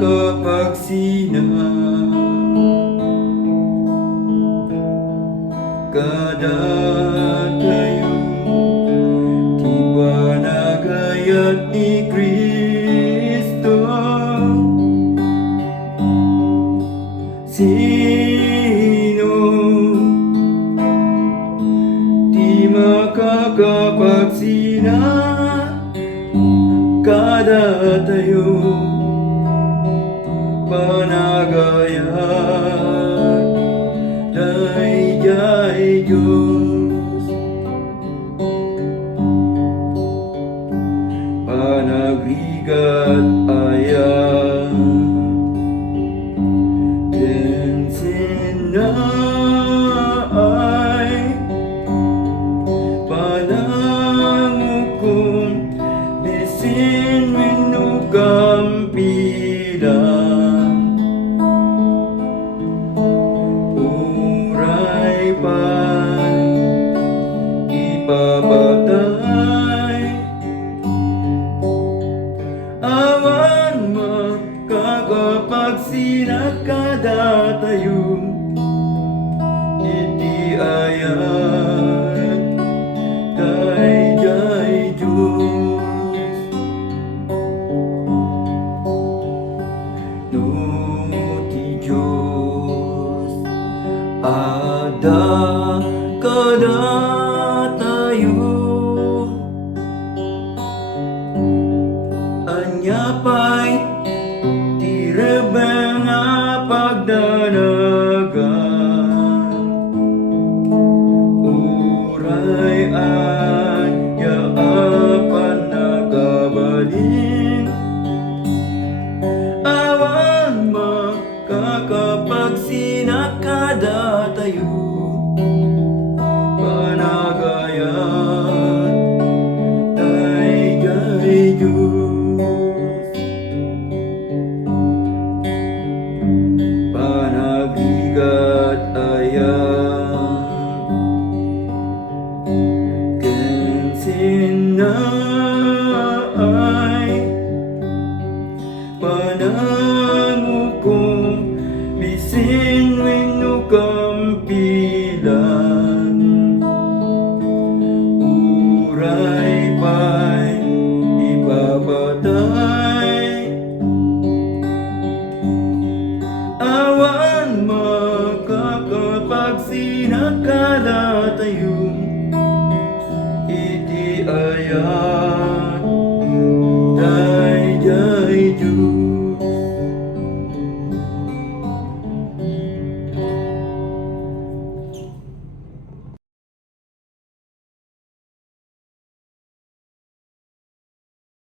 makapagsina kada tayo di panagayat ni Kristo. Sino di makakapagsina kada tayo panagayat dayjay Diyos. Panagrigat ayan tensin na ay panangukum bisin minukam pilang uray pan ipabatay awan makakapagsina kada tayo iti ayat dayjay Diyos. No ti Diyos ada kada tayo anyapay ti rebeng nga pagdanagan uray anya apan nagabalin awan makakapagsina kada tayo panagayat dayjay Diyos. Panagrigat ayan kensin na ay panangukum bisin winukam pilan uray pa'y ipabatay awan makakapagsina kada tayo iti ayat dayjay Diyos.